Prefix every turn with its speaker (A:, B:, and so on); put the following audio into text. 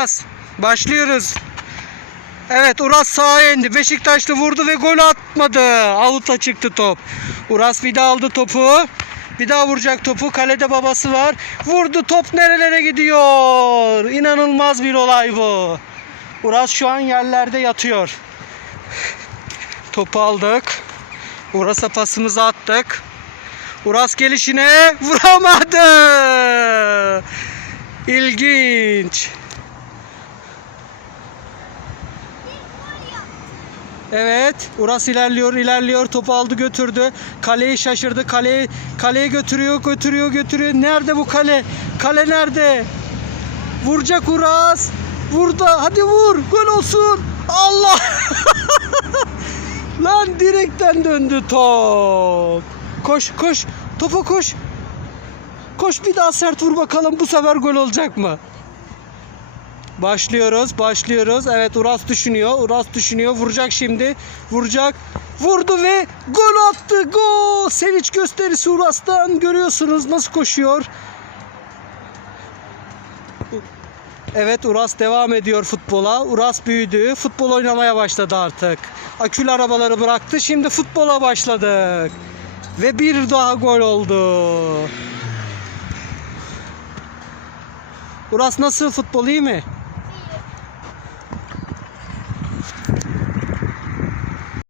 A: Uras başlıyoruz. Evet Uras sağa indi. Beşiktaşlı vurdu ve gol atmadı. Out'a çıktı top. Uras bir daha aldı topu. Bir daha vuracak topu. Kalede babası var. Vurdu top nerelere gidiyor. İnanılmaz bir olay bu. Uras şu an yerlerde yatıyor. Topu aldık. Uras'a pasımızı attık. Uras gelişine vuramadı. İlginç. Evet, Uras ilerliyor, ilerliyor. Topu aldı, götürdü. Kaleyi şaşırdı. Kaleyi kaleye götürüyor, götürüyor, götürüyor. Nerede bu kale? Kale nerede? Vuracak Uras. Vurdu. Hadi vur. Gol olsun. Allah! Lan direkten döndü top. Koş, koş. Topa koş. Koş bir daha sert vur bakalım bu sefer gol olacak mı? Başlıyoruz, başlıyoruz. Evet Uras düşünüyor, Uras düşünüyor. Vuracak şimdi, vuracak. Vurdu ve gol attı. Gol! Sevinç gösterisi Uras'tan görüyorsunuz nasıl koşuyor. Evet Uras devam ediyor futbola. Uras büyüdü. Futbol oynamaya başladı artık. Akülü arabaları bıraktı. Şimdi futbola başladık. Ve bir daha gol oldu. Uras nasıl futbol iyi mi?